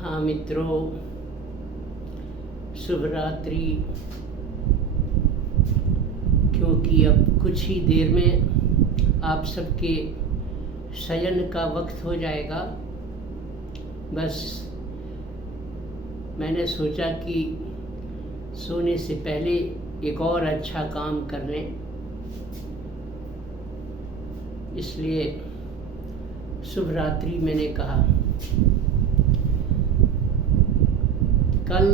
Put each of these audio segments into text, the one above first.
हाँ मित्रों, शुभ रात्रि। क्योंकि अब कुछ ही देर में आप सबके शयन का वक्त हो जाएगा। बस मैंने सोचा कि सोने से पहले एक और अच्छा काम कर लें, इसलिए शुभ रात्रि मैंने कहा। कल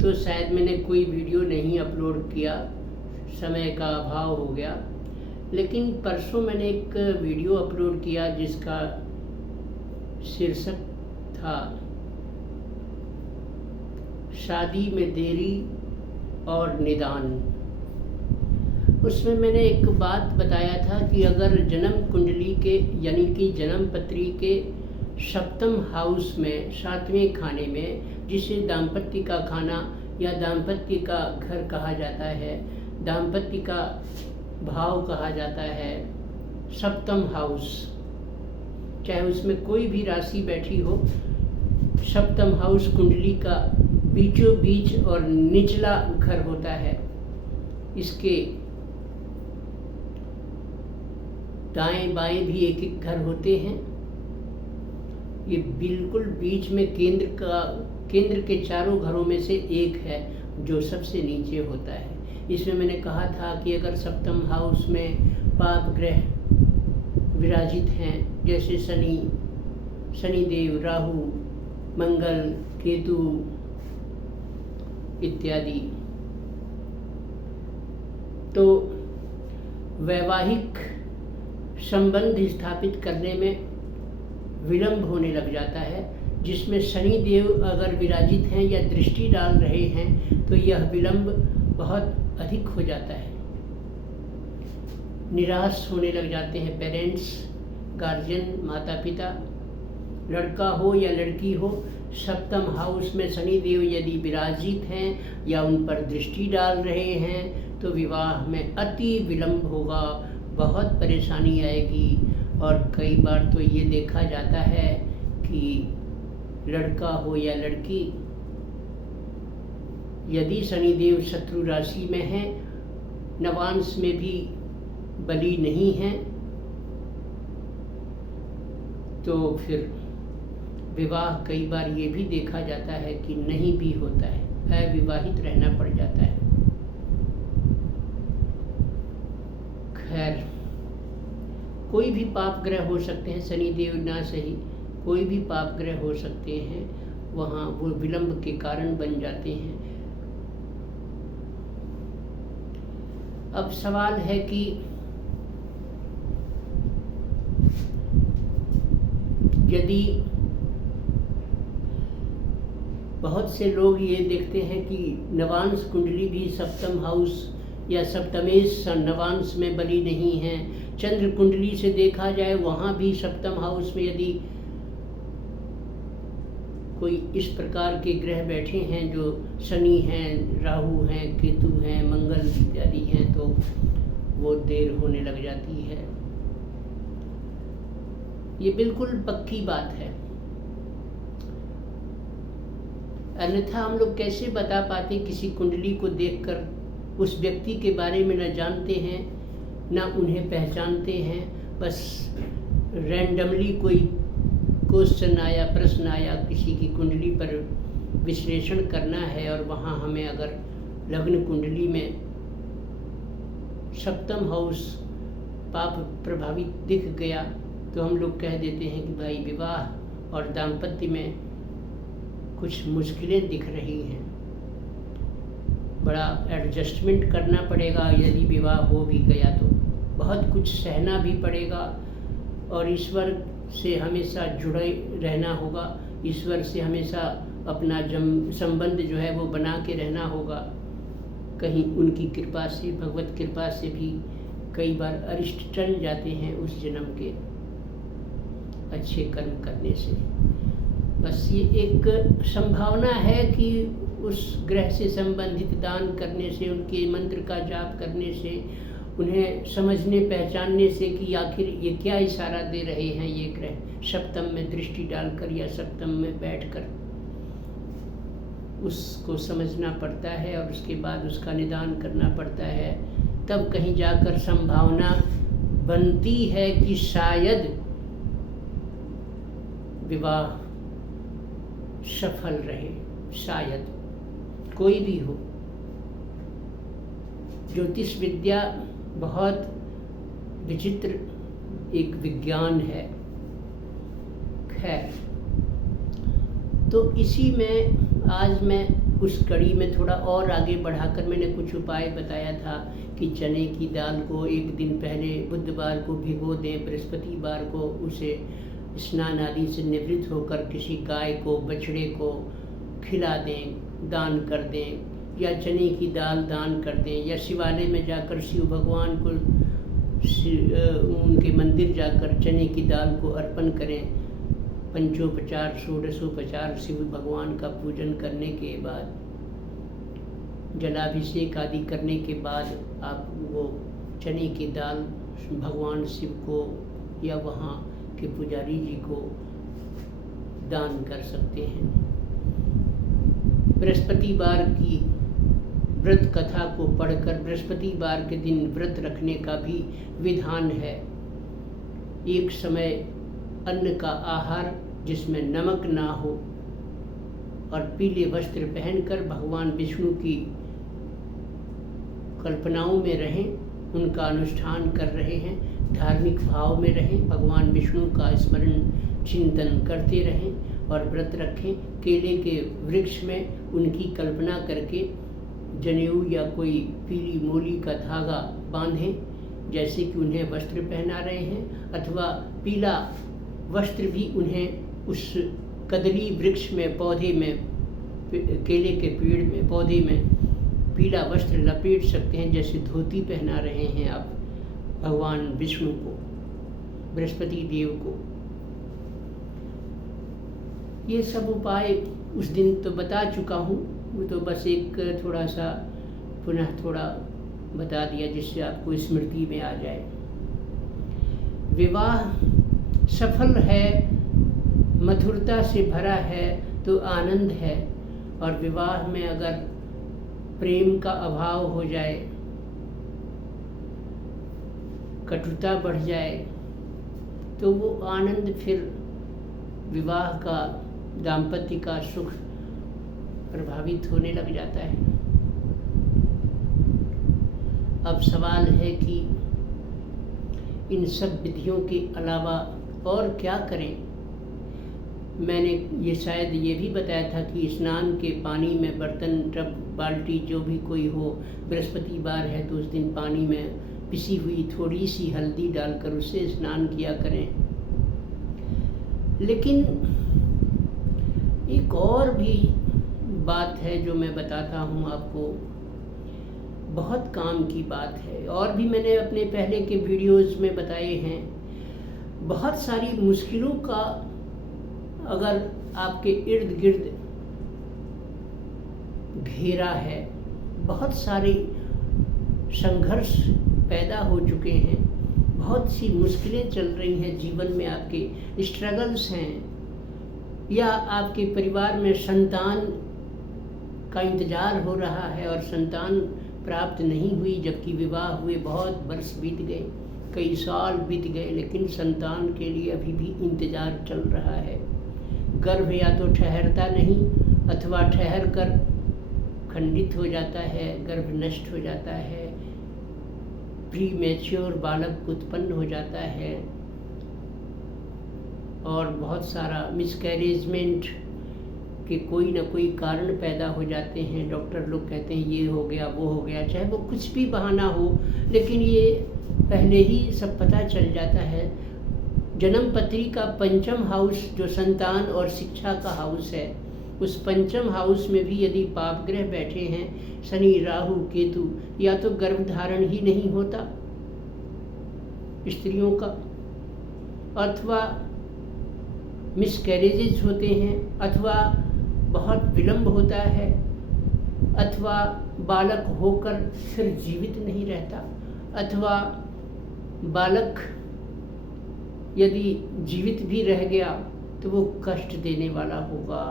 तो शायद मैंने कोई वीडियो नहीं अपलोड किया, समय का अभाव हो गया, लेकिन परसों मैंने एक वीडियो अपलोड किया जिसका शीर्षक था शादी में देरी और निदान। उसमें मैंने एक बात बताया था कि अगर जन्म कुंडली के यानी कि जन्म पत्री के सप्तम हाउस में 7वें खाने में, जिसे दाम्पत्य का खाना या दाम्पत्य का घर कहा जाता है, दाम्पत्य का भाव कहा जाता है, सप्तम हाउस, चाहे उसमें कोई भी राशि बैठी हो, सप्तम हाउस कुंडली का बीचों बीच और निचला घर होता है। इसके दाएं बाएं भी एक एक घर होते हैं। ये बिल्कुल बीच में केंद्र के चारों घरों में से एक है जो सबसे नीचे होता है। इसमें मैंने कहा था कि अगर सप्तम हाउस में पाप ग्रह विराजित हैं, जैसे शनिदेव, राहु, मंगल, केतु इत्यादि, तो वैवाहिक संबंध स्थापित करने में विलंब होने लग जाता है। जिसमें शनि देव अगर विराजित हैं या दृष्टि डाल रहे हैं तो यह विलंब बहुत अधिक हो जाता है। निराश होने लग जाते हैं पेरेंट्स, गार्जियन, माता पिता, लड़का हो या लड़की हो। सप्तम हाउस में शनि देव यदि विराजित हैं या उन पर दृष्टि डाल रहे हैं तो विवाह में अति विलंब होगा, बहुत परेशानी आएगी। और कई बार तो ये देखा जाता है कि लड़का हो या लड़की, यदि शनिदेव शत्रु राशि में है, नवांश में भी बली नहीं है, तो फिर विवाह कई बार ये भी देखा जाता है कि नहीं भी होता है, अविवाहित रहना पड़ जाता है। खैर, कोई भी पाप ग्रह हो सकते हैं, शनिदेव ना सही, कोई भी पाप ग्रह हो सकते हैं, वहाँ वो विलंब के कारण बन जाते हैं। अब सवाल है कि यदि बहुत से लोग ये देखते हैं कि नवांश कुंडली भी सप्तम हाउस या सप्तमेश नवांश में बली नहीं है, चंद्र कुंडली से देखा जाए वहाँ भी सप्तम हाउस में यदि कोई इस प्रकार के ग्रह बैठे हैं जो शनि हैं, राहु हैं, केतु हैं, मंगल इत्यादि हैं, तो वो देर होने लग जाती है। ये बिल्कुल पक्की बात है। अन्यथा हम लोग कैसे बता पाते किसी कुंडली को देखकर, उस व्यक्ति के बारे में न जानते हैं ना उन्हें पहचानते हैं, बस रैंडमली कोई क्वेश्चन आया, प्रश्न आया, किसी की कुंडली पर विश्लेषण करना है और वहाँ हमें अगर लग्न कुंडली में सप्तम हाउस पाप प्रभावित दिख गया तो हम लोग कह देते हैं कि भाई विवाह और दाम्पत्य में कुछ मुश्किलें दिख रही हैं, बड़ा एडजस्टमेंट करना पड़ेगा। यदि विवाह हो भी गया तो बहुत कुछ सहना भी पड़ेगा और ईश्वर से हमेशा जुड़े रहना होगा, ईश्वर से हमेशा अपना संबंध जो है वो बना के रहना होगा। कहीं उनकी कृपा से, भगवत कृपा से भी कई बार अरिष्ट टल जाते हैं उस जन्म के अच्छे कर्म करने से। बस ये एक संभावना है कि उस ग्रह से संबंधित दान करने से, उनके मंत्र का जाप करने से, उन्हें समझने पहचानने से कि आखिर ये क्या इशारा दे रहे हैं ये ग्रह, सप्तम में दृष्टि डालकर या सप्तम में बैठकर उसको समझना पड़ता है और उसके बाद उसका निदान करना पड़ता है। तब कहीं जाकर संभावना बनती है कि शायद विवाह सफल रहे, शायद कोई भी हो। ज्योतिष विद्या बहुत विचित्र एक विज्ञान है। खैर, तो इसी में आज मैं उस कड़ी में थोड़ा और आगे बढ़ाकर मैंने कुछ उपाय बताया था कि चने की दाल को एक दिन पहले बुधवार को भिगो दें, बृहस्पतिवार को उसे स्नान आदि से निवृत्त होकर किसी गाय को, बछड़े को खिला दें, दान कर दें, या चने की दाल दान कर दें, या शिवालय में जाकर शिव भगवान को उनके मंदिर जाकर चने की दाल को अर्पण करें। पंचोपचार, षोडशोपचार शिव भगवान का पूजन करने के बाद, जलाभिषेक आदि करने के बाद आप वो चने की दाल भगवान शिव को या वहाँ के पुजारी जी को दान कर सकते हैं। बृहस्पतिवार की व्रत कथा को पढ़कर बृहस्पतिवार के दिन व्रत रखने का भी विधान है। एक समय अन्न का आहार जिसमें नमक ना हो और पीले वस्त्र पहनकर भगवान विष्णु की कल्पनाओं में रहें, उनका अनुष्ठान कर रहे हैं, धार्मिक भाव में रहें, भगवान विष्णु का स्मरण चिंतन करते रहें और व्रत रखें। केले के वृक्ष में उनकी कल्पना करके जनेऊ या कोई पीली मोली का धागा बांधें, जैसे कि उन्हें वस्त्र पहना रहे हैं, अथवा पीला वस्त्र भी उन्हें उस कदली वृक्ष में, पौधे में, केले के पेड़ में, पौधे में पीला वस्त्र लपेट सकते हैं, जैसे धोती पहना रहे हैं आप भगवान विष्णु को, बृहस्पति देव को। ये सब उपाय उस दिन तो बता चुका हूँ, वो तो बस एक थोड़ा सा पुनः थोड़ा बता दिया जिससे आपको स्मृति में आ जाए। विवाह सफल है, मधुरता से भरा है तो आनंद है, और विवाह में अगर प्रेम का अभाव हो जाए, कटुता बढ़ जाए, तो वो आनंद फिर विवाह का, दाम्पत्य का सुख प्रभावित होने लग जाता है। अब सवाल है कि इन सब विधियों के अलावा और क्या करें। मैंने ये शायद ये भी बताया था कि स्नान के पानी में बर्तन, टब, बाल्टी जो भी कोई हो, बृहस्पतिवार है तो उस दिन पानी में पिसी हुई थोड़ी सी हल्दी डालकर उससे स्नान किया करें। लेकिन एक और भी बात है जो मैं बताता हूँ आपको, बहुत काम की बात है, और भी मैंने अपने पहले के वीडियोस में बताए हैं। बहुत सारी मुश्किलों का अगर आपके इर्द गिर्द घेरा है, बहुत सारे संघर्ष पैदा हो चुके हैं, बहुत सी मुश्किलें चल रही हैं जीवन में, आपके स्ट्रगल्स हैं, या आपके परिवार में संतान का इंतजार हो रहा है और संतान प्राप्त नहीं हुई, जबकि विवाह हुए बहुत वर्ष बीत गए, कई साल बीत गए, लेकिन संतान के लिए अभी भी इंतजार चल रहा है। गर्भ या तो ठहरता नहीं, अथवा ठहर कर खंडित हो जाता है, गर्भ नष्ट हो जाता है, प्री मैच्योर बालक उत्पन्न हो जाता है, और बहुत सारा मिसकैरेजमेंट के कोई ना कोई कारण पैदा हो जाते हैं। डॉक्टर लोग कहते हैं ये हो गया, वो हो गया, चाहे वो कुछ भी बहाना हो, लेकिन ये पहले ही सब पता चल जाता है। जन्म पत्री का पंचम हाउस जो संतान और शिक्षा का हाउस है, उस पंचम हाउस में भी यदि पाप ग्रह बैठे हैं, शनि, राहु, केतु, या तो गर्भधारण ही नहीं होता स्त्रियों का, अथवा मिसकैरेजेस होते हैं, अथवा बहुत विलंब होता है, अथवा बालक होकर फिर जीवित नहीं रहता, अथवा बालक यदि जीवित भी रह गया तो वो कष्ट देने वाला होगा,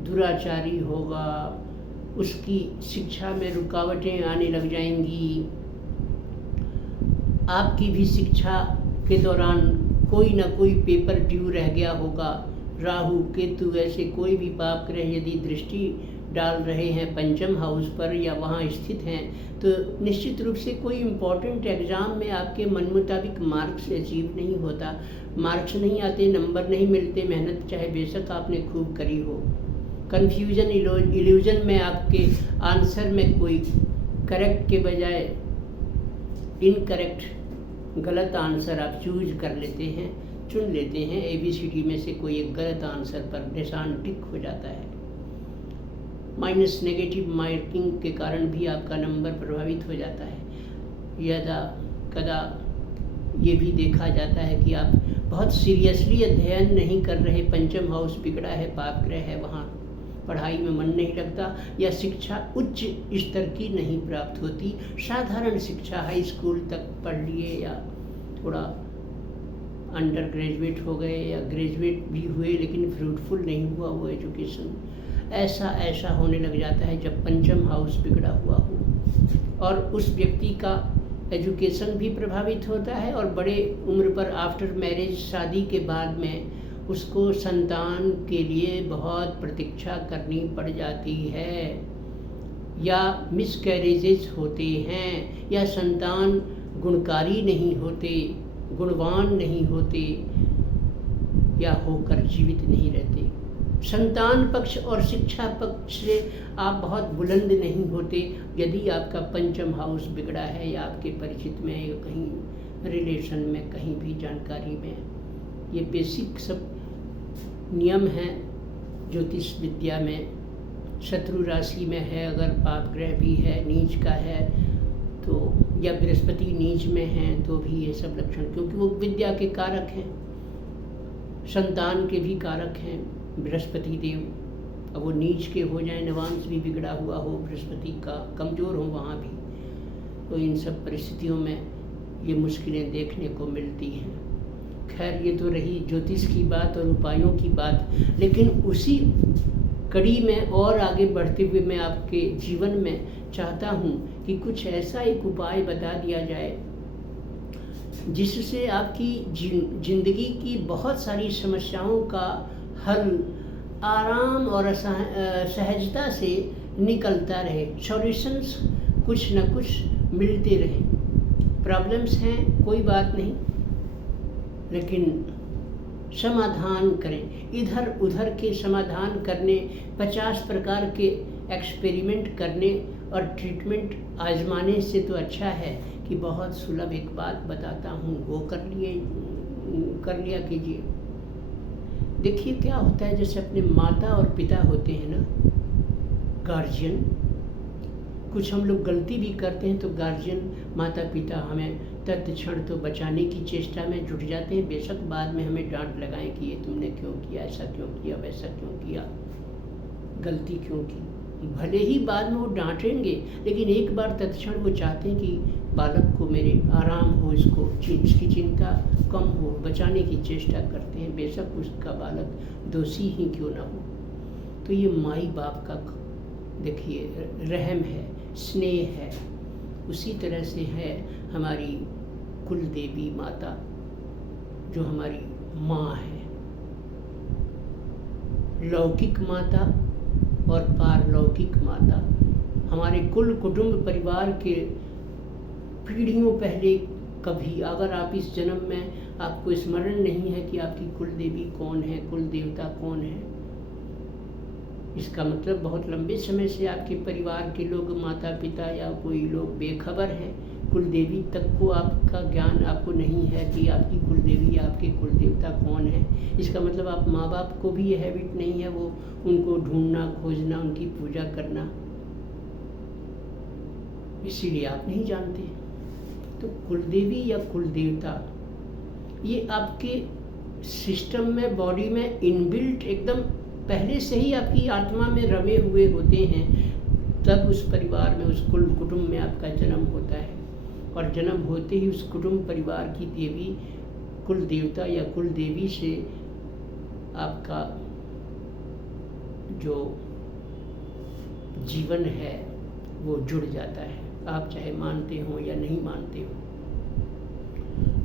दुराचारी होगा, उसकी शिक्षा में रुकावटें आने लग जाएंगी। आपकी भी शिक्षा के दौरान कोई ना कोई पेपर ड्यू रह गया होगा। राहु केतु ऐसे कोई भी पाप ग्रह यदि दृष्टि डाल रहे हैं पंचम हाउस पर या वहाँ स्थित हैं तो निश्चित रूप से कोई इम्पोर्टेंट एग्ज़ाम में आपके मन मुताबिक मार्क्स अचीव नहीं होता, मार्क्स नहीं आते, नंबर नहीं मिलते, मेहनत चाहे बेशक आपने खूब करी हो। कन्फ्यूजन इल्यूजन में आपके आंसर में कोई करेक्ट के बजाय इनकरेक्ट गलत आंसर आप चूज कर लेते हैं, चुन लेते हैं। ABCD में से कोई एक गलत आंसर पर निशान टिक हो जाता है। माइनस नेगेटिव मार्किंग के कारण भी आपका नंबर प्रभावित हो जाता है। यदा कदा ये भी देखा जाता है कि आप बहुत सीरियसली अध्ययन नहीं कर रहे, पंचम हाउस बिगड़ा है, पाप ग्रह है, वहाँ पढ़ाई में मन नहीं लगता या शिक्षा उच्च स्तर की नहीं प्राप्त होती। साधारण शिक्षा हाई स्कूल तक पढ़ लिए या थोड़ा अंडर ग्रेजुएट हो गए या ग्रेजुएट भी हुए लेकिन फ्रूटफुल नहीं हुआ वो एजुकेशन। ऐसा होने लग जाता है जब पंचम हाउस बिगड़ा हुआ हो और उस व्यक्ति का एजुकेशन भी प्रभावित होता है और बड़े उम्र पर आफ्टर मैरिज शादी के बाद में उसको संतान के लिए बहुत प्रतीक्षा करनी पड़ जाती है या मिसकैरेजेस होते हैं या संतान गुणकारी नहीं होते, गुणवान नहीं होते या होकर जीवित नहीं रहते। संतान पक्ष और शिक्षा पक्ष से आप बहुत बुलंद नहीं होते यदि आपका पंचम हाउस बिगड़ा है या आपके परिचित में या कहीं रिलेशन में कहीं भी जानकारी में। ये बेसिक सब नियम हैं ज्योतिष विद्या में। शत्रु राशि में है अगर पाप ग्रह भी है, नीच का है तो या बृहस्पति नीच में है तो भी ये सब लक्षण, क्योंकि वो विद्या के कारक हैं, संतान के भी कारक हैं बृहस्पति देव। अब वो नीच के हो जाए, नवांश भी बिगड़ा हुआ हो, बृहस्पति का कमज़ोर हो वहाँ भी, तो इन सब परिस्थितियों में ये मुश्किलें देखने को मिलती हैं। खैर ये तो रही ज्योतिष की बात और उपायों की बात, लेकिन उसी कड़ी में और आगे बढ़ते हुए मैं आपके जीवन में चाहता हूँ कि कुछ ऐसा एक उपाय बता दिया जाए जिससे आपकी जिंदगी की बहुत सारी समस्याओं का हल आराम और सहजता से निकलता रहे, सॉल्यूशंस कुछ न कुछ मिलते रहे। प्रॉब्लम्स हैं कोई बात नहीं, लेकिन समाधान करें। इधर उधर के समाधान करने, 50 प्रकार के एक्सपेरिमेंट करने और ट्रीटमेंट आजमाने से तो अच्छा है कि बहुत सुलभ एक बात बताता हूँ वो कर लिया कीजिए। देखिए क्या होता है, जैसे अपने माता और पिता होते हैं ना, गार्जियन, कुछ हम लोग गलती भी करते हैं तो गार्जियन माता पिता हमें तत्क्षण तो बचाने की चेष्टा में जुट जाते हैं, बेशक बाद में हमें डांट लगाएं कि ये तुमने क्यों किया, ऐसा क्यों किया, वैसा क्यों किया, गलती क्यों की। भले ही बाद में वो डांटेंगे लेकिन एक बार तत्क्षण वो चाहते हैं कि बालक को मेरे आराम हो, इसकी चिंता कम हो, बचाने की चेष्टा करते हैं, बेशक उसका बालक दोषी ही क्यों ना हो। तो ये माई बाप का देखिए रहम है, स्नेह है। उसी तरह से है हमारी कुल देवी माता जो हमारी माँ है, लौकिक माता और पारलौकिक माता। हमारे कुल कुटुंब परिवार के पीढ़ियों पहले कभी, अगर आप इस जन्म में आपको स्मरण नहीं है कि आपकी कुल देवी कौन है, कुल देवता कौन है, इसका मतलब बहुत लंबे समय से आपके परिवार के लोग, माता पिता या कोई लोग बेखबर हैं। कुल देवी तक को आपका ज्ञान आपको नहीं है कि आपकी कुल देवी या आपके कुल देवता कौन है। इसका मतलब आप माँ बाप को भी ये हैबिट नहीं है वो उनको ढूंढना, खोजना, उनकी पूजा करना, इसीलिए आप नहीं जानते। तो कुल देवी या कुल देवता ये आपके सिस्टम में, बॉडी में इनबिल्ट एकदम पहले से ही आपकी आत्मा में रमे हुए होते हैं, तब उस परिवार में, उस कुल कुटुंब में आपका जन्म होता है। और जन्म होते ही उस कुटुंब परिवार की देवी, कुल देवता या कुल देवी से आपका जो जीवन है वो जुड़ जाता है। आप चाहे मानते हो या नहीं मानते हो,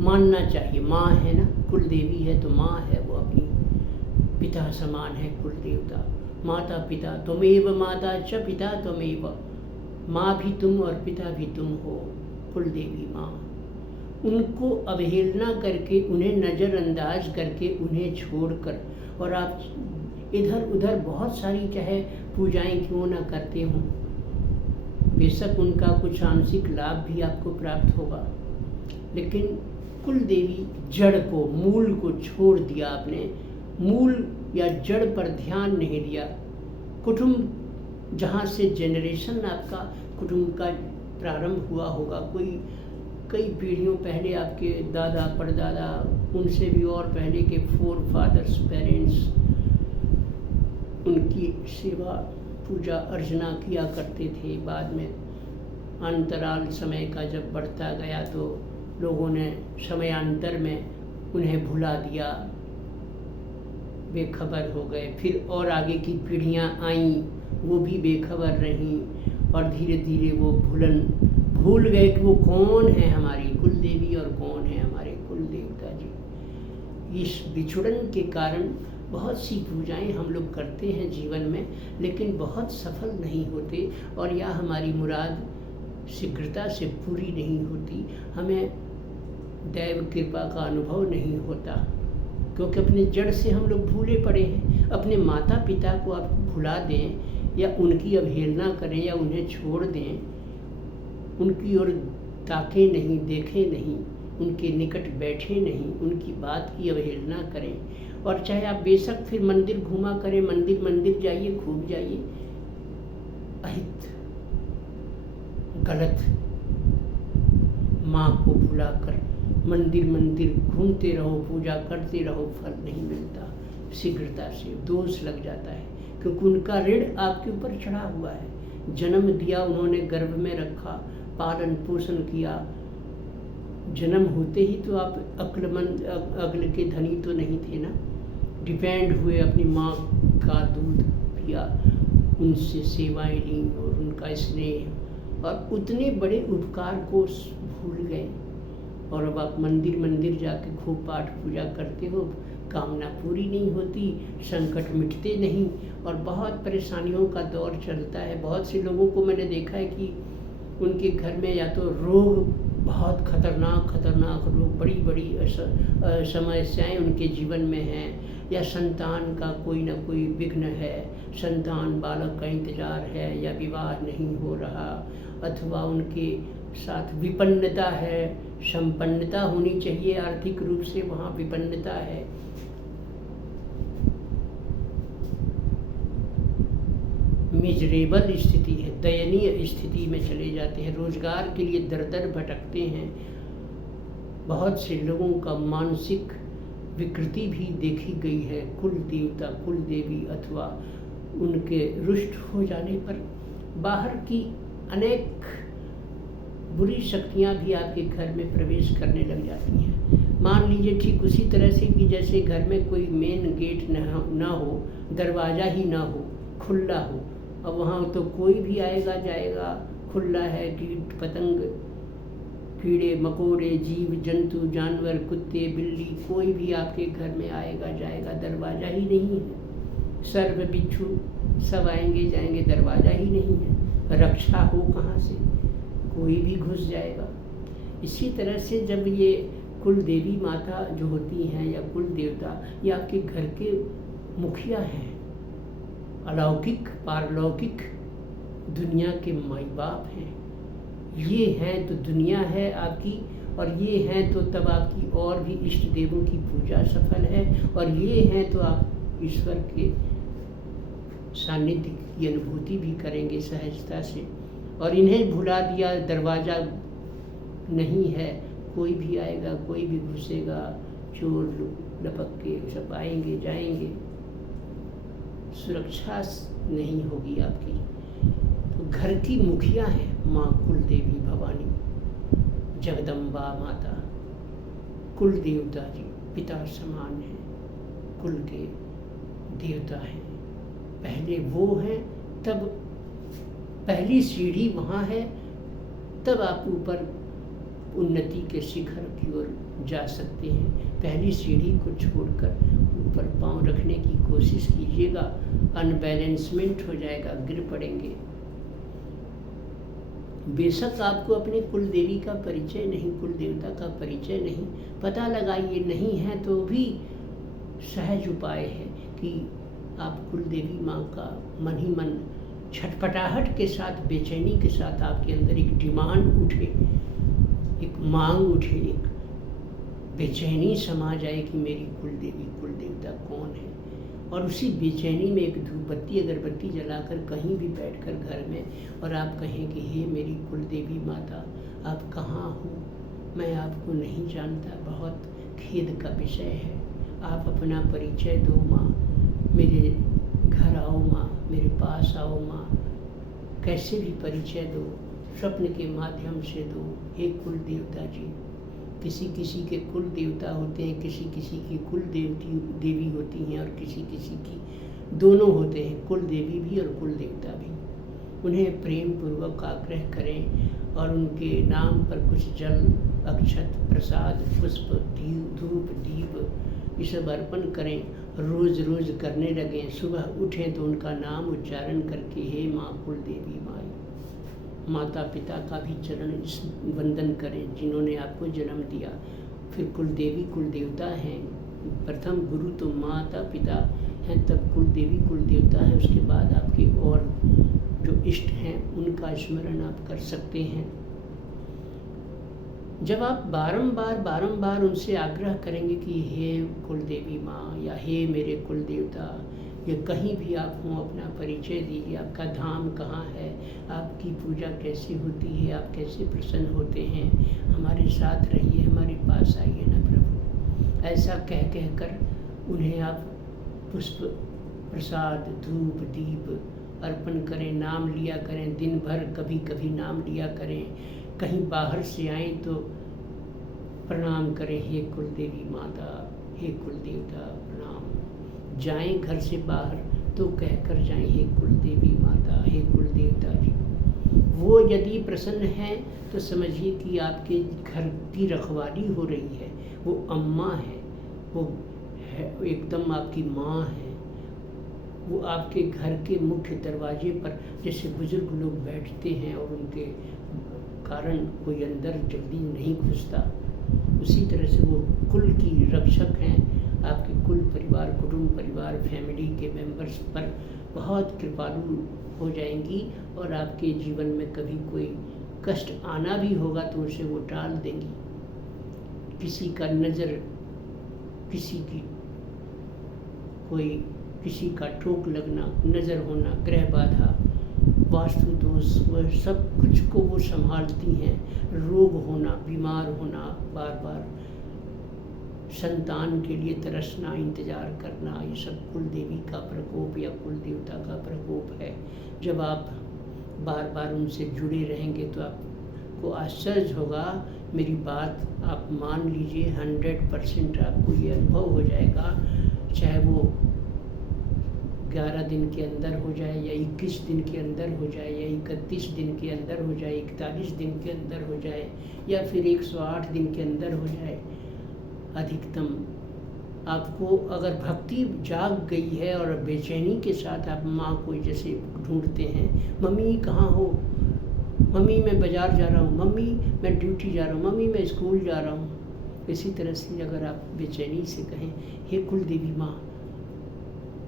मानना चाहिए। माँ है ना, कुल देवी है तो माँ है, वो अपनी पिता समान है कुल देवता। माता पिता त्वमेव माता च पिता त्वमेव, माँ भी तुम और पिता भी तुम हो, कुल देवी माँ। उनको अवहेलना करके, उन्हें नज़रअंदाज करके, उन्हें छोड़कर, और आप इधर उधर बहुत सारी चाहे पूजाएं क्यों ना करते हों, बेशक उनका कुछ आंशिक लाभ भी आपको प्राप्त होगा, लेकिन कुल देवी जड़ को, मूल को छोड़ दिया आपने। मूल या जड़ पर ध्यान नहीं दिया। कुटुंब, जहाँ से जेनरेशन आपका कुटुंब का प्रारंभ हुआ होगा, कई पीढ़ियों पहले आपके दादा परदादा, उनसे भी और पहले के फोर फादर्स, पेरेंट्स, उनकी सेवा पूजा अर्चना किया करते थे। बाद में अंतराल समय का जब बढ़ता गया तो लोगों ने समयांतर में उन्हें भुला दिया, बेखबर हो गए। फिर और आगे की पीढ़ियां आईं, वो भी बेखबर रहीं, और धीरे धीरे वो भूल गए कि वो कौन है हमारी कुल देवी और कौन है हमारे कुल देवता जी। इस बिछुड़न के कारण बहुत सी पूजाएं हम लोग करते हैं जीवन में, लेकिन बहुत सफल नहीं होते, और या हमारी मुराद शीघ्रता से पूरी नहीं होती। हमें दैव कृपा का अनुभव नहीं होता, क्योंकि अपने जड़ से हम लोग भूले पड़े हैं। अपने माता पिता को आप भुला दें या उनकी अवहेलना करें या उन्हें छोड़ दें, उनकी ओर ताकें नहीं, देखें नहीं, उनके निकट बैठे नहीं, उनकी बात की अवहेलना करें, और चाहे आप बेशक फिर मंदिर घूमा करें, मंदिर जाइए, खूब जाइए, अहित गलत। माँ को भुलाकर मंदिर घूमते रहो, पूजा करते रहो, फल नहीं मिलता, शीघ्रता से दोष लग जाता है, क्योंकि उनका ऋण आपके ऊपर चढ़ा हुआ है। जन्म दिया, उन्होंने गर्भ में रखा, पालन पोषण किया। जन्म होते ही तो आप अक्ल के धनी तो नहीं थे ना, डिपेंड हुए, अपनी माँ का दूध पिया, उनसे सेवाएं ली और उनका स्नेह, और उतने बड़े उपकार को भूल गए। और अब आप मंदिर जाके खूब पाठ पूजा करते हो, कामना पूरी नहीं होती, संकट मिटते नहीं, और बहुत परेशानियों का दौर चलता है। बहुत से लोगों को मैंने देखा है कि उनके घर में या तो रोग, बहुत खतरनाक रोग, बड़ी समस्याएं उनके जीवन में हैं, या संतान का कोई ना कोई विघ्न है, संतान बालक का इंतजार है, या विवाह नहीं हो रहा, अथवा उनके साथ विपन्नता है। संपन्नता होनी चाहिए आर्थिक रूप से, वहाँ विपन्नता है। मिजरेबल स्थिति है, दयनीय स्थिति में चले जाते हैं, रोजगार के लिए दर दर भटकते हैं। बहुत से लोगों का मानसिक विकृति भी देखी गई है कुल देवता, कुल देवी अथवा उनके रुष्ट हो जाने पर। बाहर की अनेक बुरी शक्तियाँ भी आपके घर में प्रवेश करने लग जाती हैं। मान लीजिए ठीक उसी तरह से कि जैसे घर में कोई मेन गेट ना हो, दरवाज़ा ही ना हो, खुला हो, अब वहाँ तो कोई भी आएगा जाएगा, खुला है, कीट पतंग, कीड़े मकोड़े, जीव जंतु, जानवर, कुत्ते बिल्ली, कोई भी आपके घर में आएगा जाएगा, दरवाज़ा ही नहीं है। सर्प बिच्छू सब आएंगे जाएंगे, दरवाज़ा ही नहीं है, रक्षा हो कहाँ से, कोई भी घुस जाएगा। इसी तरह से जब ये कुल देवी माता जो होती हैं या कुल देवता, ये आपके घर के मुखिया हैं, अलौकिक पारलौकिक दुनिया के माई बाप हैं। ये हैं तो दुनिया है आपकी, और ये हैं तो तब आपकी और भी इष्ट देवों की पूजा सफल है, और ये हैं तो आप ईश्वर के सानिध्य की अनुभूति भी करेंगे सहजता से। और इन्हें भुला दिया, दरवाज़ा नहीं है, कोई भी आएगा, कोई भी घुसेगा, चोर लपक के सब आएंगे जाएंगे, सुरक्षा नहीं होगी आपकी। तो घर की मुखिया है माँ कुल देवी भवानी, जगदम्बा माता, कुल देवता जी पिता समान हैं, कुल के देवता हैं। पहले वो हैं, तब पहली सीढ़ी वहाँ है, तब आप ऊपर उन्नति के शिखर की ओर जा सकते हैं। पहली सीढ़ी को छोड़कर ऊपर पांव रखने की कोशिश कीजिएगा, अनबैलेंसमेंट हो जाएगा, गिर पड़ेंगे। बेशक आपको अपने कुल देवी का परिचय नहीं, कुल देवता का परिचय नहीं, पता लगाइए, नहीं है तो भी सहज उपाय है कि आप कुल देवी माँ का मन ही मन छटपटाहट के साथ, बेचैनी के साथ आपके अंदर एक डिमांड उठे, एक मांग उठे, एक बेचैनी समा जाए कि मेरी कुल देवी कुल देवता कौन है। और उसी बेचैनी में एक धूपबत्ती अगरबत्ती जलाकर कहीं भी बैठकर घर में और आप कहें कि हे मेरी कुल देवी माता, आप कहाँ हो, मैं आपको नहीं जानता, बहुत खेद का विषय है, आप अपना परिचय दो माँ, मेरे घर आओ माँ, मेरे पास आओ माँ, कैसे भी परिचय दो, स्वप्न के माध्यम से दो, हे कुल देवता जी। किसी किसी के कुल देवता होते हैं, किसी किसी की कुल देवी होती हैं, और किसी किसी की दोनों होते हैं, कुल देवी भी और कुल देवता भी। उन्हें प्रेम पूर्वक आग्रह करें और उनके नाम पर कुछ जल, अक्षत, प्रसाद, पुष्प, धूप, दीप ये सब अर्पण करें, रोज़ रोज़ करने लगें। सुबह उठें तो उनका नाम उच्चारण करके हे माँ कुल देवी माई, माता पिता का भी चरण वंदन करें जिन्होंने आपको जन्म दिया। फिर कुल देवी कुल देवता हैं, प्रथम गुरु तो माता पिता हैं, तब कुल देवी कुल देवता है, उसके बाद आपके और जो इष्ट हैं उनका स्मरण आप कर सकते हैं। जब आप बारंबार उनसे आग्रह करेंगे कि हे कुल देवी माँ या हे मेरे कुल देवता, या कहीं भी आप हों अपना परिचय दीजिए, आपका धाम कहाँ है, आपकी पूजा कैसे होती है, आप कैसे प्रसन्न होते हैं, हमारे साथ रहिए, हमारे पास आइए ना प्रभु। ऐसा कह कर उन्हें आप पुष्प, प्रसाद, धूप, दीप अर्पण करें, नाम लिया करें, दिन भर कभी कभी नाम लिया करें। कहीं बाहर से आए तो प्रणाम करें, हे कुल देवी माता, हे कुल देवता प्रणाम। जाएं घर से बाहर तो कहकर जाएं, हे कुल देवी माता, हे कुल देवता जी। वो यदि प्रसन्न हैं तो समझिए कि आपके घर की रखवाली हो रही है, वो अम्मा है, वो है एकदम आपकी माँ है। वो आपके घर के मुख्य दरवाजे पर जैसे बुजुर्ग लोग बैठते हैं और उनके कारण कोई अंदर जल्दी नहीं घुसता, उसी तरह से वो कुल की रक्षक हैं। आपके कुल परिवार, कुटुंब परिवार, फैमिली के मेंबर्स पर बहुत कृपालु हो जाएंगी और आपके जीवन में कभी कोई कष्ट आना भी होगा तो उसे वो टाल देंगी। किसी का नज़र, किसी की कोई किसी का टोक लगना, नज़र होना, ग्रह बाधा, वास्तु दोष, वह सब कुछ को वो संभालती हैं। रोग होना, बीमार होना, बार बार संतान के लिए तरसना, इंतज़ार करना, ये सब कुल देवी का प्रकोप या कुल देवता का प्रकोप है। जब आप बार बार उनसे जुड़े रहेंगे तो आपको आश्चर्य होगा। मेरी बात आप मान लीजिए, 100% आपको ये अनुभव हो जाएगा, चाहे वो 11 दिन के अंदर हो जाए या 21 दिन के अंदर हो जाए या 31 दिन के अंदर हो जाए, 41 दिन के अंदर हो जाए या फिर 108 दिन के अंदर हो जाए। अधिकतम आपको अगर भक्ति जाग गई है और बेचैनी के साथ आप माँ को जैसे ढूंढते हैं, मम्मी कहाँ हो, मम्मी मैं बाज़ार जा रहा हूँ, मम्मी मैं ड्यूटी जा रहा हूँ, मम्मी मैं स्कूल जा रहा हूँ, इसी तरह से अगर आप बेचैनी से कहें, हे कुल देवी माँ,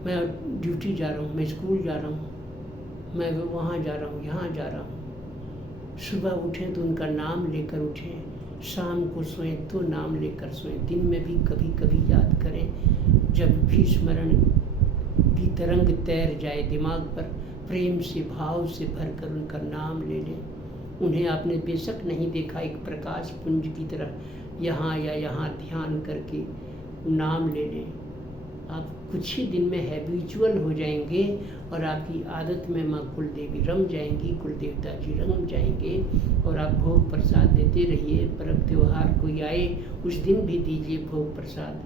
मैं ड्यूटी जा रहा हूँ, मैं स्कूल जा रहा हूँ, मैं वहाँ जा रहा हूँ, यहाँ जा रहा हूँ। सुबह उठें तो उनका नाम लेकर उठें, शाम को सोएं तो नाम लेकर सोएं, दिन में भी कभी कभी याद करें। जब भी स्मरण की तरंग तैर जाए दिमाग पर, प्रेम से, भाव से भरकर उनका नाम ले लें। उन्हें आपने बेशक नहीं देखा, एक प्रकाश पुंज की तरह यहाँ या यहाँ ध्यान करके नाम ले लें। आप कुछ ही दिन में हैबिचुअल हो जाएंगे और आपकी आदत में माँ कुल देवी रम जाएंगी, कुल देवता जी रम जाएंगे। और आप भोग प्रसाद देते रहिए। पर्व त्यौहार कोई आए उस दिन भी दीजिए भोग प्रसाद।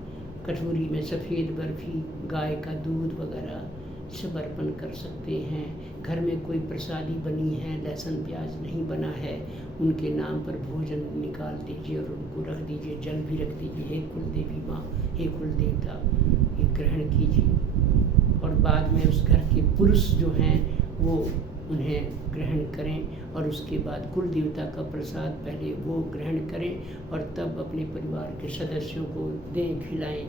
कटोरी में सफ़ेद बर्फी, गाय का दूध वगैरह सब अर्पण कर सकते हैं। घर में कोई प्रसादी बनी है, लहसुन प्याज नहीं बना है, उनके नाम पर भोजन निकाल दीजिए और उनको रख दीजिए, जल भी रख दीजिए। हे कुल देवी माँ, हे कुल देवता, ये ग्रहण कीजिए। और बाद में उस घर के पुरुष जो हैं वो उन्हें ग्रहण करें और उसके बाद कुल देवता का प्रसाद पहले वो ग्रहण करें और तब अपने परिवार के सदस्यों को दें, खिलाएं।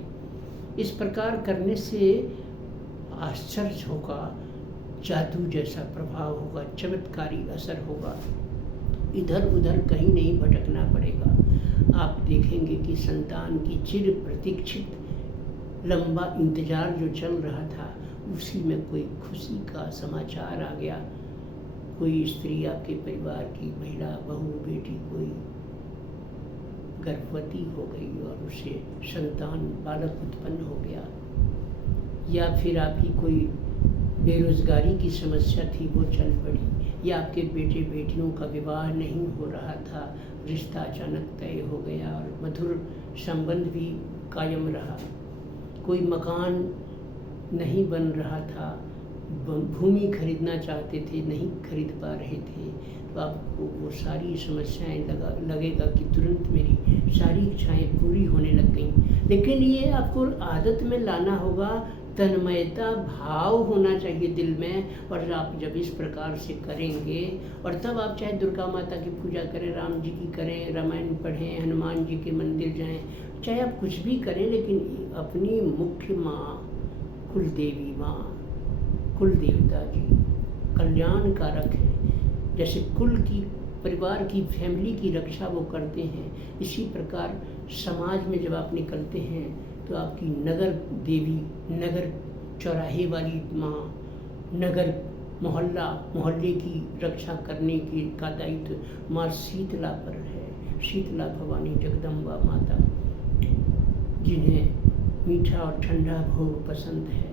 इस प्रकार करने से आश्चर्य होगा, जादू जैसा प्रभाव होगा, चमत्कारी असर होगा। इधर उधर कहीं नहीं भटकना पड़ेगा। आप देखेंगे कि संतान की चिर प्रतीक्षित लंबा इंतजार जो चल रहा था उसी में कोई खुशी का समाचार आ गया। कोई स्त्री आपके परिवार की महिला, बहू, बेटी कोई गर्भवती हो गई और उसे संतान, बालक उत्पन्न हो गया। या फिर आपकी कोई बेरोजगारी की समस्या थी वो चल पड़ी, या आपके बेटे बेटियों का विवाह नहीं हो रहा था, रिश्ता अचानक तय हो गया और मधुर संबंध भी कायम रहा। कोई मकान नहीं बन रहा था, भूमि खरीदना चाहते थे, नहीं खरीद पा रहे थे, तो आपको वो सारी समस्याएं लगेगा कि तुरंत मेरी सारी इच्छाएं पूरी होने लग गई। लेकिन ये आपको आदत में लाना होगा, तन्मयता भाव होना चाहिए दिल में। और आप जब इस प्रकार से करेंगे और तब आप चाहे दुर्गा माता की पूजा करें, राम जी की करें, रामायण पढ़ें, हनुमान जी के मंदिर जाएं, चाहे आप कुछ भी करें, लेकिन अपनी मुख्य माँ कुल देवी माँ, कुल देवता जी कल्याण कारक है। जैसे कुल की, परिवार की, फैमिली की रक्षा वो करते हैं, इसी प्रकार समाज में जब आप निकलते हैं तो आपकी नगर देवी, नगर चौराहे वाली माँ, नगर मोहल्ले की रक्षा करने की का दायित्व माँ शीतला पर है। शीतला भवानी जगदम्बा माता, जिन्हें मीठा और ठंडा भोग पसंद है।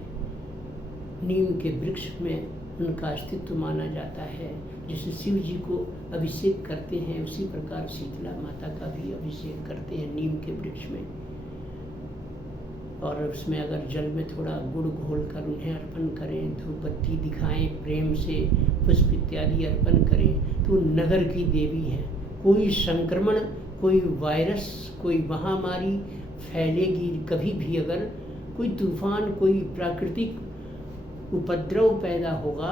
नीम के वृक्ष में उनका अस्तित्व माना जाता है। जैसे शिव जी को अभिषेक करते हैं उसी प्रकार शीतला माता का भी अभिषेक करते हैं नीम के वृक्ष में। और उसमें अगर जल में थोड़ा गुड़ घोल कर उन्हें अर्पण करें, धूप बत्ती दिखाएं, प्रेम से पुष्प इत्यादि अर्पण करें, तो नगर की देवी हैं। कोई संक्रमण, कोई वायरस, कोई महामारी फैलेगी कभी भी, अगर कोई तूफान, कोई प्राकृतिक उपद्रव पैदा होगा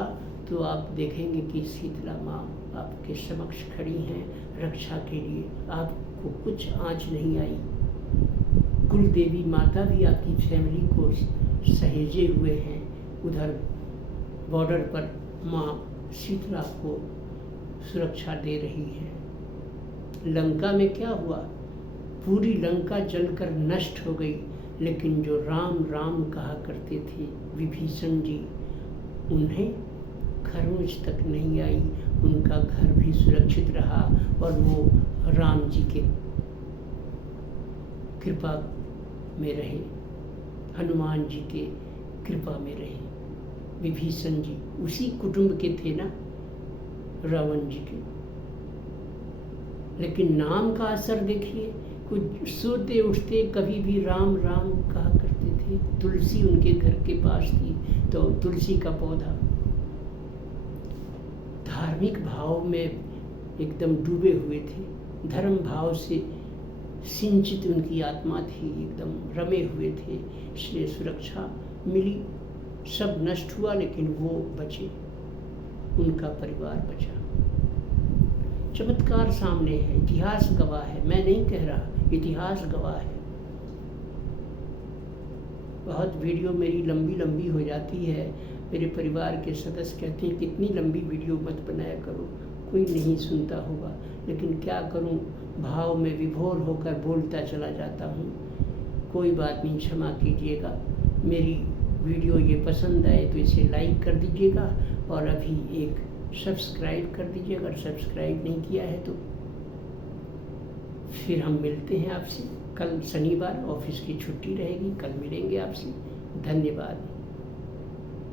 तो आप देखेंगे कि शीतला माँ आपके समक्ष खड़ी हैं रक्षा के लिए, आपको कुछ आँच नहीं आई। कुल देवी माता भी आपकी फैमिली को सहेजे हुए हैं। उधर बॉर्डर पर माँ शीतला को सुरक्षा दे रही है। लंका में क्या हुआ? पूरी लंका जलकर नष्ट हो गई, लेकिन जो राम राम कहा करते थे विभीषण जी, उन्हें खरोंच तक नहीं आई, उनका घर भी सुरक्षित रहा और वो राम जी के कृपा में रहे, हनुमान जी के कृपा में रहे। विभीषण जी उसी कुटुंब के थे ना, रावण जी के। लेकिन नाम का असर देखिए, कुछ सोते उठते कभी भी राम राम कहा करते थे। तुलसी उनके घर के पास थी तो तुलसी का पौधा। धार्मिक भाव में एकदम डूबे हुए थे, धर्म भाव से सिंचित उनकी आत्मा थी, एकदम रमे हुए थे, इसलिए सुरक्षा मिली। सब नष्ट हुआ लेकिन वो बचे, उनका परिवार बचा। चमत्कार सामने है, इतिहास गवाह है, मैं नहीं कह रहा, इतिहास गवाह है। बहुत वीडियो मेरी लंबी लंबी हो जाती है, मेरे परिवार के सदस्य कहते हैं कितनी लंबी वीडियो मत बनाया करो, कोई नहीं सुनता होगा, लेकिन क्या करूं, भाव में विभोर होकर बोलता चला जाता हूं। कोई बात नहीं, क्षमा कीजिएगा। मेरी वीडियो ये पसंद आए तो इसे लाइक कर दीजिएगा और अभी एक सब्सक्राइब कर दीजिएगा। अगर सब्सक्राइब नहीं किया है तो फिर हम मिलते हैं आपसे कल शनिवार, ऑफिस की छुट्टी रहेगी, कल मिलेंगे आपसे। धन्यवाद।